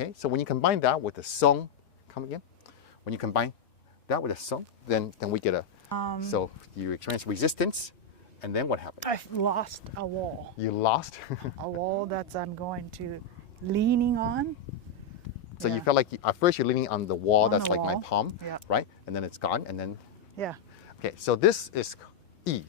Okay, so when you combine that with the song, come again. When you combine that with a song, then we get a. So you experience resistance, and then what happened? I've lost a wall. You lost. A wall that I'm going to leaning on. So Yeah. you felt like at first you're leaning on the wall On that's the like my wall. palm, Yeah. right? And then it's gone, and then Yeah. okay. So this is E.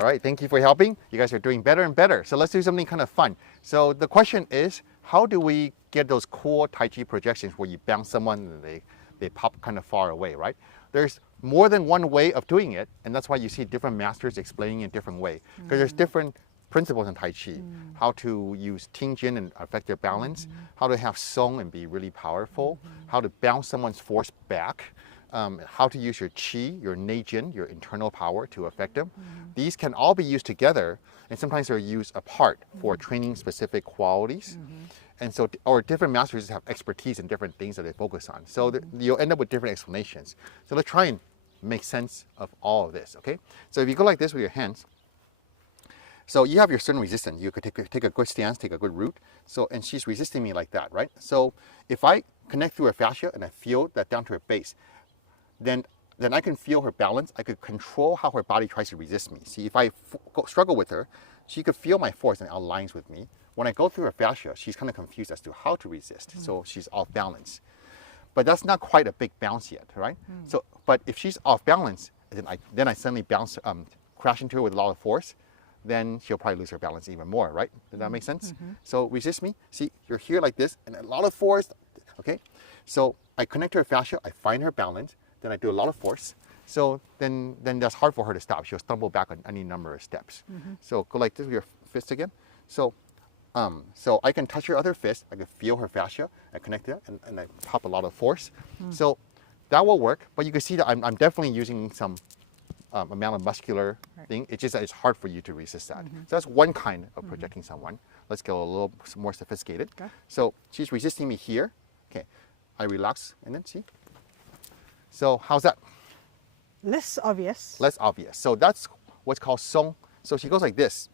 All right, thank you for helping. You guys are doing better and better. So let's do something kind of fun. So the question is, how do we get those cool Tai Chi projections where you bounce someone and they pop kind of far away, right? There's more than one way of doing it, and that's why you see different masters explaining it in a different way. Because there's different principles in Tai Chi. How to use Tingjin and affect their balance, how to have Song and be really powerful, how to bounce someone's force back, how to use your Qi, your Neijin, your internal power to affect them. These can all be used together, and sometimes they're used apart for training specific qualities. And so, or different masters have expertise in different things that they focus on. So you'll end up with different explanations. So let's try and make sense of all of this, okay? So if you go like this with your hands, so you have your certain resistance. You could take a good stance, take a good root. So, and she's resisting me like that, right? So if I connect through her fascia and I feel that down to her base, then I can feel her balance. I could control how her body tries to resist me. See, if I struggle with her, she could feel my force and aligns with me. When I go through her fascia, she's kind of confused as to how to resist. So she's off balance. But that's not quite a big bounce yet, right? So, but if she's off balance, then I suddenly bounce, crash into her with a lot of force, then she'll probably lose her balance even more, right? Does that make sense? So resist me. See, you're here like this, and a lot of force. Okay, so I connect to her fascia. I find her balance. Then I do a lot of force. So then that's hard for her to stop. She'll stumble back on any number of steps. So go like this with your fist again. So I can touch her other fist. I can feel her fascia. I connect it, and I pop a lot of force. So that will work. But you can see that I'm definitely using some amount of muscular thing. It's just that it's hard for you to resist that. So that's one kind of projecting someone. Let's go a little more sophisticated. Okay. So she's resisting me here. Okay, I relax and then see. So how's that? Less obvious. Less obvious. So that's what's called song. So she goes like this,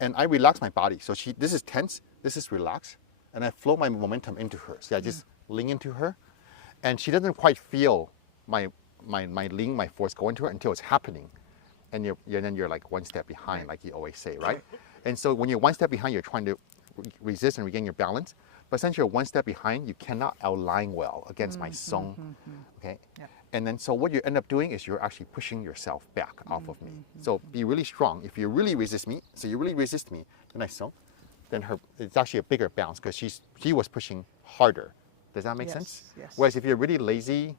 and I relax my body. So this is tense, this is relaxed, and I flow my momentum into her. So I just lean into her, and she doesn't quite feel my lean, my force go into her until it's happening, and then you're like one step behind, like you always say, right? And so when you're one step behind, you're trying to resist and regain your balance. But since you're one step behind, you cannot align well against my song, okay? Yeah. And then so what you end up doing is you're actually pushing yourself back off of me. So be really strong. If you really resist me, then I song, then it's actually a bigger bounce because she was pushing harder. Does that make sense? Yes. Whereas if you're really lazy,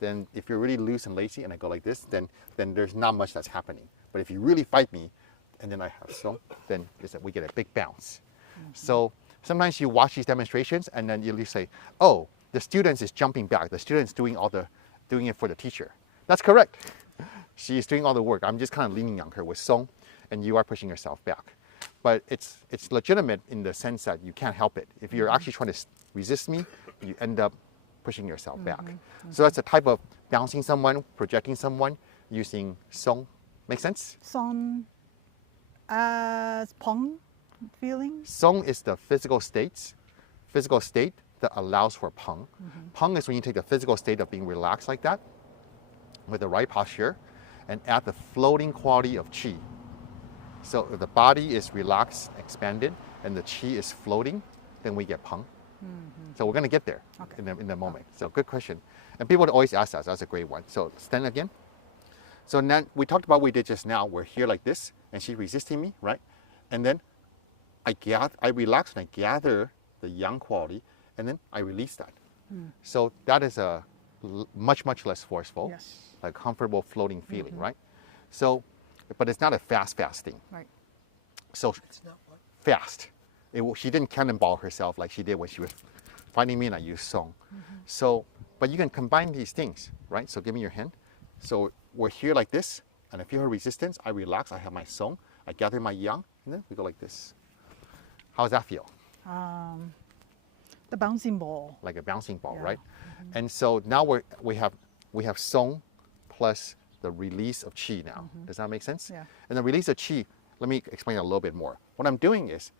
then if you're really loose and lazy and I go like this, then there's not much that's happening. But if you really fight me, and then I have song, then we get a big bounce. So sometimes you watch these demonstrations and then you say, oh, the student is jumping back. The student is doing it for the teacher. That's correct. She is doing all the work. I'm just kind of leaning on her with song, and you are pushing yourself back. But it's legitimate in the sense that you can't help it. If you're actually trying to resist me, you end up pushing yourself back. So that's a type of bouncing someone, projecting someone using song. Make sense? Son as pong feeling. Song is the physical state that allows for peng. Peng is when you take the physical state of being relaxed like that with the right posture and add the floating quality of qi. So if the body is relaxed, expanded, and the qi is floating, then we get peng. So we're going to get there in the moment. So good question. And people always ask us. That's a great one. So stand again. So now we talked about what we did just now. We're here like this, and she's resisting me, right? And then I relax and I gather the yang quality, and then I release that. So that is a much less forceful, like comfortable floating feeling, right? So, but it's not a fast thing. Right. So it's not what? Fast. She didn't cannonball herself like she did when she was fighting me and I used song. So, but you can combine these things, right? So give me your hand. So we're here like this, and I feel her resistance. I relax. I have my song. I gather my yang, and then we go like this. How does that feel? The bouncing ball. Like a bouncing ball, Yeah. right? And so now we have song plus the release of qi now. Does that make sense? Yeah. And the release of qi, let me explain a little bit more. What I'm doing is,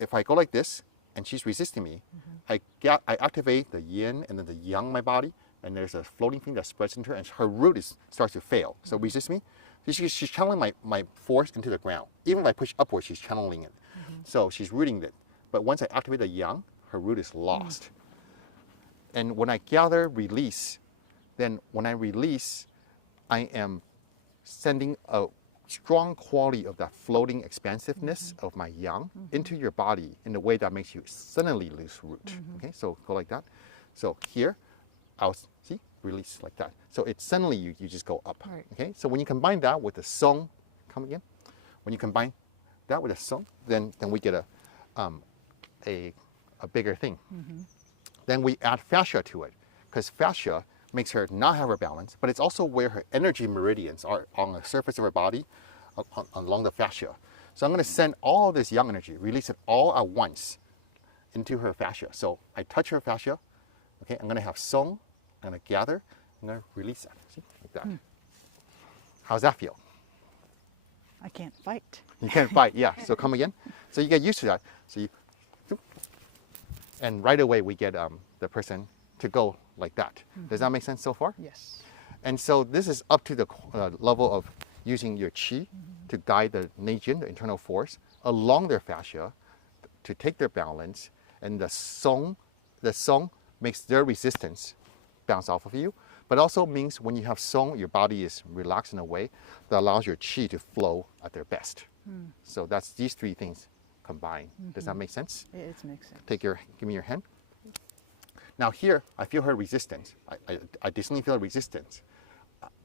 if I go like this and she's resisting me, I activate the yin and then the yang in my body, and there's a floating thing that spreads into her, and her root starts to fail. So resist me. She's channeling my force into the ground. Even if I push upward, she's channeling it. So she's rooting it. But once I activate the yang, her root is lost. And when I gather release, then when I release, I am sending a strong quality of that floating expansiveness of my yang into your body in a way that makes you suddenly lose root. Okay, so go like that. So here, see, release like that. So it's suddenly you just go up. Right. Okay, so when you combine that with the song, come again. When you combine that with a song, then we get a bigger thing. Then we add fascia to it, because fascia makes her not have her balance, but it's also where her energy meridians are on the surface of her body, along the fascia. So I'm going to send all this yang energy, release it all at once into her fascia. So I touch her fascia. Okay, I'm going to have song. I'm going to gather. I'm going to release that. See, like that. How's that feel? I can't fight. You can't fight, yeah. So come again. So you get used to that. So you, and right away we get the person to go like that. Does that make sense so far? Yes. And so this is up to the level of using your qi to guide the neijin, the internal force, along their fascia to take their balance. And the song makes their resistance bounce off of you, but also means when you have song, your body is relaxed in a way that allows your qi to flow at their best. So that's these three things combined. Does that make sense? It makes sense. Give me your hand. Now here, I feel her resistance. I distinctly feel resistance.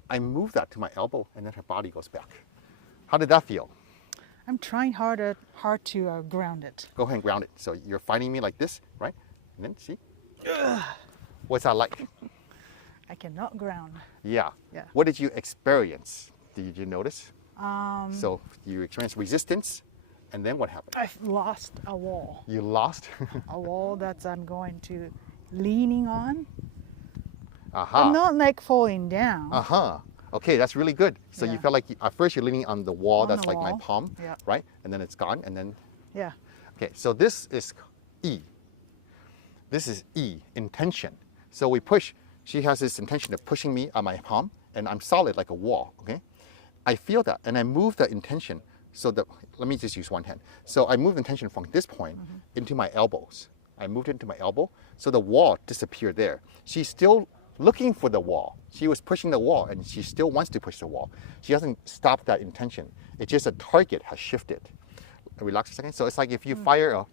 I move that to my elbow, and then her body goes back. How did that feel? I'm trying hard to ground it. Go ahead and ground it. So you're fighting me like this, right? And then see? What's that like? I cannot ground. Yeah. Yeah. What did you experience? Did you notice? So you experienced resistance, and then what happened? I've lost a wall. You lost? A wall that I'm going to leaning on. Aha. But not like falling down. Okay, that's really good. So you Yeah. felt like at first you're leaning on the wall On that's the like my wall. palm, Yeah. right? And then it's gone, and then Yeah. okay. So this is E. This is E, intention. So we push. She has this intention of pushing me on my palm, and I'm solid like a wall. Okay, I feel that, and I move the intention. So let me just use one hand. So I move the intention from this point into my elbows. I moved it into my elbow, so the wall disappeared there. She's still looking for the wall. She was pushing the wall, and she still wants to push the wall. She hasn't stopped that intention. It's just a target has shifted. Relax a second. So it's like if you fire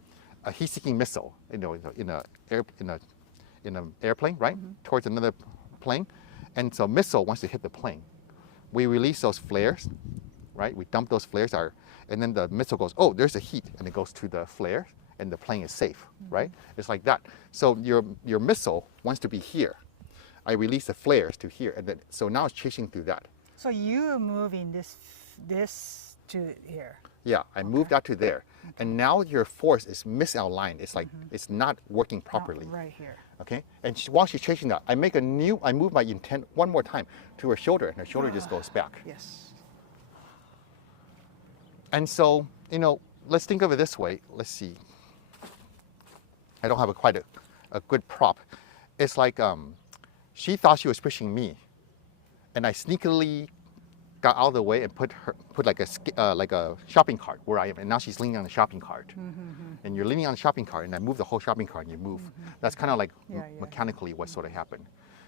a heat-seeking missile, in an airplane, right, towards another plane, and so a missile wants to hit the plane. We release those flares, right? We dump those flares, and then the missile goes, oh, there's a heat, and it goes to the flare, and the plane is safe, right? It's like that. So your missile wants to be here. I release the flares to here, and then so now it's chasing through that. So you're moving this to here. Yeah, I moved that to there, and now your force is misaligned. It's like it's not working properly. Right here. Okay, and while she's chasing that, I move my intent one more time to her shoulder, and her shoulder just goes back. Yes. And so, let's think of it this way. Let's see. I don't have quite a good prop. It's like she thought she was pushing me, and I sneakily got out of the way and put like a shopping cart where I am, and now she's leaning on the shopping cart. And you're leaning on the shopping cart, and I move the whole shopping cart, and you move. That's kind of like mechanically what sort of happened.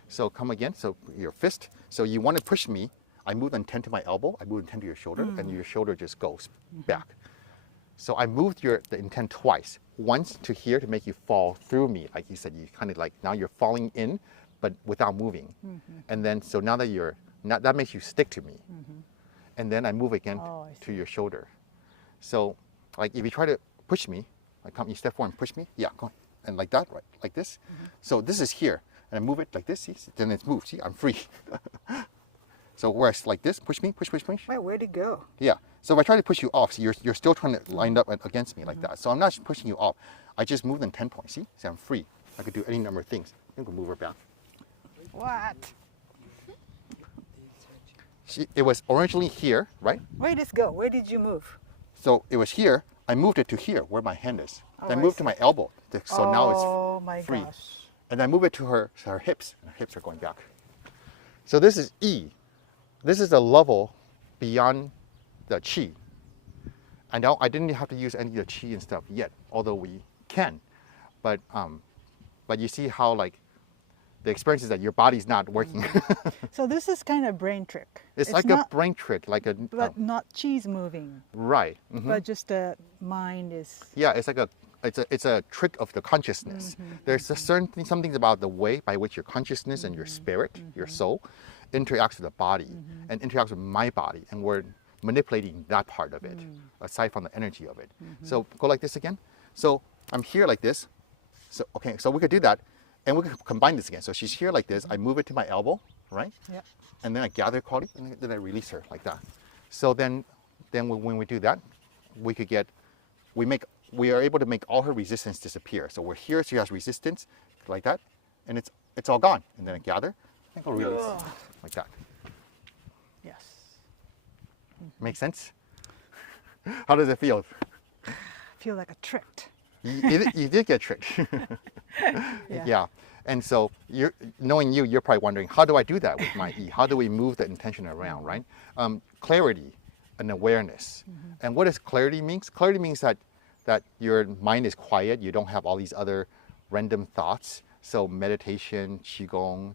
So come again. So your fist. So you want to push me. I move the intent to my elbow. I move the intent to your shoulder, and your shoulder just goes back. So I moved the intent twice. Once to here to make you fall through me, like you said. You kind of like now you're falling in, but without moving. And then so now that that makes you stick to me. And then I move again to your shoulder. So like if you try to push me, you step forward and push me, yeah, go on. And like that, right, like this. So this is here, and I move it like this, see, then it's moved, see, I'm free. So where it's like this, push me, push, push, push. Wait, where'd it go? Yeah. So if I try to push you off, so you're still trying to line up against me like that. So I'm not pushing you off. I just move them 10 points. See? So I'm free. I could do any number of things. I can move her back. What? It was originally here, right? Where did it go? Where did you move? So it was here. I moved it to here, where my hand is. Oh, Then I I moved to see. my elbow. So now Oh it's my free. gosh. And I move it to her hips. And her hips are going back. So this is E. This is a level beyond the Qi. I know I didn't have to use any of the Qi and stuff yet, although we can. But you see how like the experience is that your body's not working. So this is kind of brain trick. It's like not, a brain trick, like a but not cheese moving, right. but just the mind is. Yeah, it's a trick of the consciousness. There's a certain some things about the way by which your consciousness and your spirit, your soul, interacts with the body and interacts with my body, and we're manipulating that part of it, aside from the energy of it. So go like this again. So I'm here like this. So okay, so we could do that, and we could combine this again. So she's here like this. I move it to my elbow, right? Yep. And then I gather quality, and then I release her like that. So then when we do that, we are able to make all her resistance disappear. So we're here, she has resistance, like that, and it's all gone. And then I gather, and go release, like that. Yes. Make sense? How does it feel? I feel like a tricked. You did get tricked. Yeah. And so you're probably wondering, how do I do that with my E? How do we move the intention around, right? Clarity and awareness. And what does clarity means? Clarity means that your mind is quiet. You don't have all these other random thoughts. So meditation, qigong,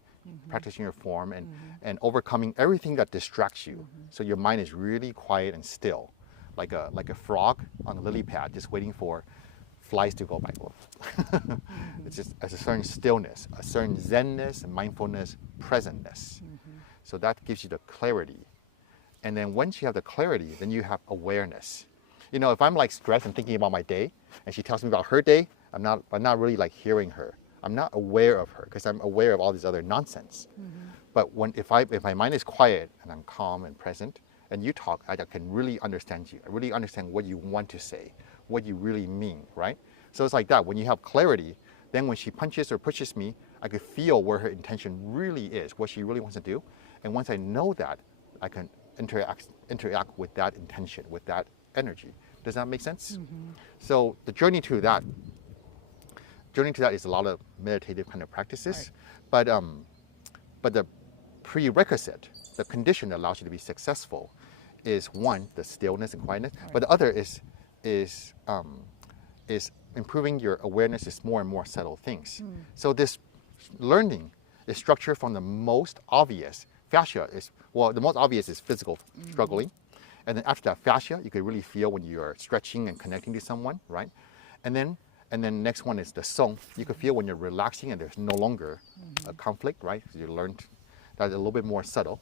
practicing your form, and overcoming everything that distracts you. So your mind is really quiet and still, like a frog on a lily pad, just waiting for flies to go by. It's just a certain stillness, a certain zenness, mindfulness, presentness. So that gives you the clarity. And then once you have the clarity, then you have awareness. You know, if I'm like stressed and thinking about my day, and she tells me about her day, I'm not really like hearing her. I'm not aware of her because I'm aware of all this other nonsense. But if my mind is quiet and I'm calm and present, and you talk, I can really understand you. I really understand what you want to say, what you really mean, right? So it's like that. When you have clarity, then when she punches or pushes me, I could feel where her intention really is, what she really wants to do. And once I know that, I can interact with that intention, with that energy. Does that make sense? So the journey to that is a lot of meditative kind of practices, but the prerequisite, the condition that allows you to be successful, is one, the stillness and quietness, but the other is improving your awareness to more and more subtle things. So this learning is structured from the most obvious. Fascia the most obvious is physical struggling. And then after that, fascia, you can really feel when you're stretching and connecting to someone, right? And then next one is the song. You can feel when you're relaxing and there's no longer a conflict, right? So you learned that's a little bit more subtle.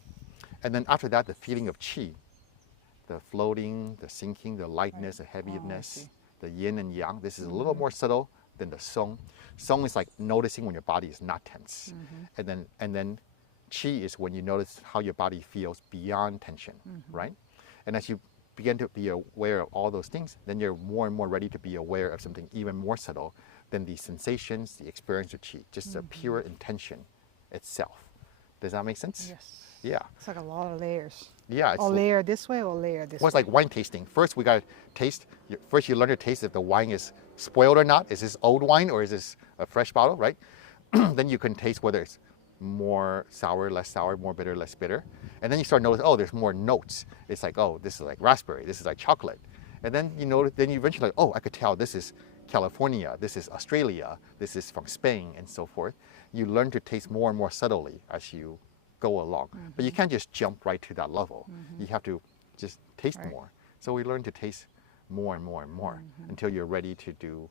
And then after that, the feeling of qi, the floating, the sinking, the lightness, the heaviness, the yin and yang. This is a little more subtle than the song. Song is like noticing when your body is not tense. And then qi is when you notice how your body feels beyond tension, right? And as you begin to be aware of all those things, then you're more and more ready to be aware of something even more subtle than the sensations, the experience of qi, just the pure intention itself. Does that make sense? Yes. Yeah. It's like a lot of layers. Yeah. Or layer this way or layer this Well, it's way. like wine tasting. First, we got to taste. First, you learn to taste if the wine is spoiled or not. Is this old wine or is this a fresh bottle, right? Then you can taste whether it's more sour, less sour, more bitter, less bitter. And then you start noticing, oh, there's more notes. It's like, oh, this is like raspberry. This is like chocolate. And then you notice, then you eventually like, oh, I could tell this is California. This is Australia. This is from Spain and so forth. You learn to taste more and more subtly as you go along. But you can't just jump right to that level. You have to just taste more. So we learn to taste more and more and more until you're ready to do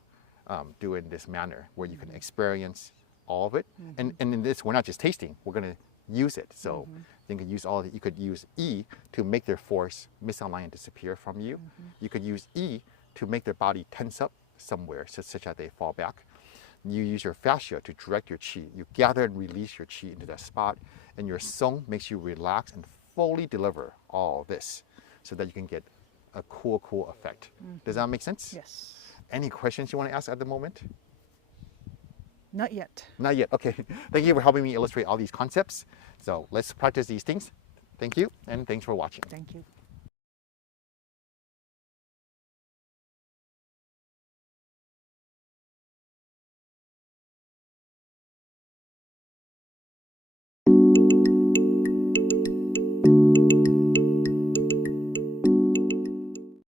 it in this manner where you can experience all of it. And in this, we're not just tasting, we're going to use it. So you can use all of it. You could use E to make their force misalign and disappear from you. You could use E to make their body tense up somewhere such that they fall back. You use your fascia to direct your qi. You gather and release your qi into that spot. And your song makes you relax and gracefully deliver all this so that you can get a cool effect. Does that make sense? Yes. Any questions you want to ask at the moment? Not yet. Not yet. Okay. Thank you for helping me illustrate all these concepts. So let's practice these things. Thank you, and thanks for watching. Thank you.